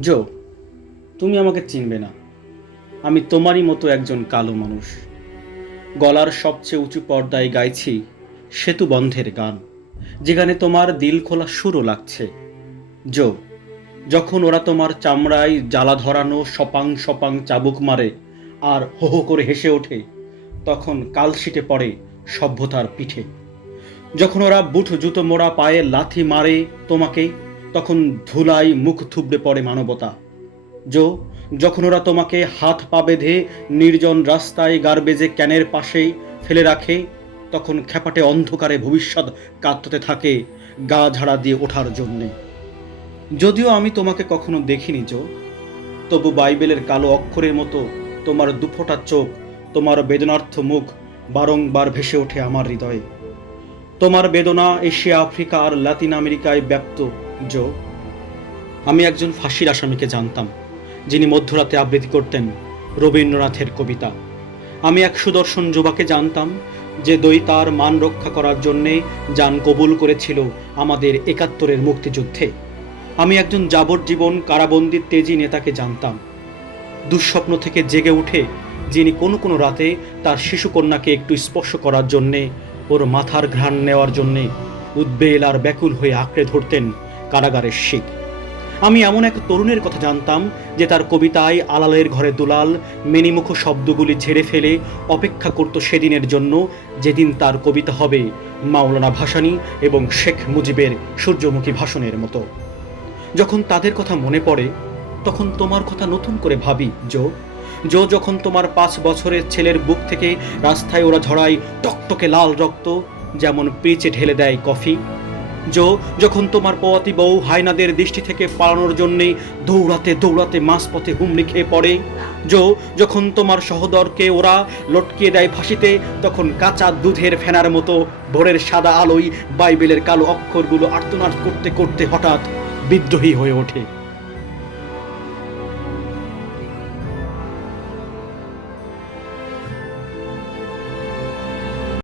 জো, তুমি আমাকে চিনবে না। আমি তোমারই মতো একজন কালো মানুষ। গলার সবচেয়ে উঁচু পর্দায় গাইছি সেতু বন্ধের গান, যেখানে তোমার দিল খোলা সুরও লাগছে। জো, যখন ওরা তোমার চামড়ায় জ্বালা ধরানো সপাং সপাং চাবুক মারে আর হো হো করে হেসে ওঠে, তখন কালশিটে পড়ে সভ্যতার পিঠে। যখন ওরা বুট জুতো মোড়া পায়ে লাথি মারে, তোমাকে তখন ধুলাই মুখ থুবড়ে পড়ে মানবতা। জো, যখন ওরা তোমাকে হাত পা বেঁধে নির্জন রাস্তায় গার্বেজে ক্যানের পাশেই ফেলে রাখে, তখন খ্যাপাটে অন্ধকারে ভবিষ্যৎ কাঁদতে থাকে গা ঝাড়া দিয়ে ওঠার জন্যে। যদিও আমি তোমাকে কখনো দেখিনি, জো, তবু বাইবেলের কালো অক্ষরের মতো তোমার দুফোটা চোখ, তোমার বেদনার্থ মুখ বারংবার ভেসে ওঠে আমার হৃদয়ে। তোমার বেদনা এশিয়া, আফ্রিকা আর লাতিন আমেরিকায় ব্যপ্ত জো, আমি একজন ফাঁসির আসামিকে জানতাম, যিনি মধ্যরাতে আবৃত্তি করতেন রবীন্দ্রনাথের কবিতা। আমি এক সুদর্শন যুবাকে জানতাম, যে দই তার মান রক্ষা করার জন্যে যান কবুল করেছিল আমাদের একাত্তরের মুক্তিযুদ্ধে। আমি একজন যাবজ্জীবন কারাবন্দী তেজি নেতাকে জানতাম, দুঃস্বপ্ন থেকে জেগে উঠে যিনি কোনো কোনো রাতে তার শিশুকন্যাকে একটু স্পর্শ করার জন্যে ওর মাথার ঘ্রাণ নেওয়ার জন্যে উদ্বেল আর ব্যাকুল হয়ে আঁকড়ে ধরতেন কারাগারের শিখ। আমি এমন এক তরুণের কথা জানতাম যে তার কবিতায় আলালের ঘরে দুলাল, মেনিমুখ শব্দগুলি ঝেড়ে ফেলে অপেক্ষা করত সেদিনের জন্য, যেদিন তার কবিতা হবে মাওলানা ভাসানী এবং শেখ মুজিবের সূর্যমুখী ভাষণের মতো। যখন তাদের কথা মনে পড়ে, তখন তোমার কথা নতুন করে ভাবি, জো। জো যখন তোমার পাঁচ বছরের ছেলের বুক থেকে রাস্তায় ওরা ঝড়ায় টকটকে লাল রক্ত, যেমন পিচে ঢেলে দেয় কফি জো যখন তোমার পোয়াতি বউ হায়নাদের দৃষ্টি থেকে পালানোর জন্যে দৌড়াতে দৌড়াতে মাঝপথে হুমড়ি খেয়ে পড়ে জো যখন তোমার সহদরকে ওরা লটকিয়ে দেয় ফাঁসিতে, তখন কাঁচা দুধের ফেনার মতো ভোরের সাদা আলোয় বাইবেলের কালো অক্ষরগুলো আর্তনাদ করতে করতে হঠাৎ বিদ্রোহী হয়ে ওঠে।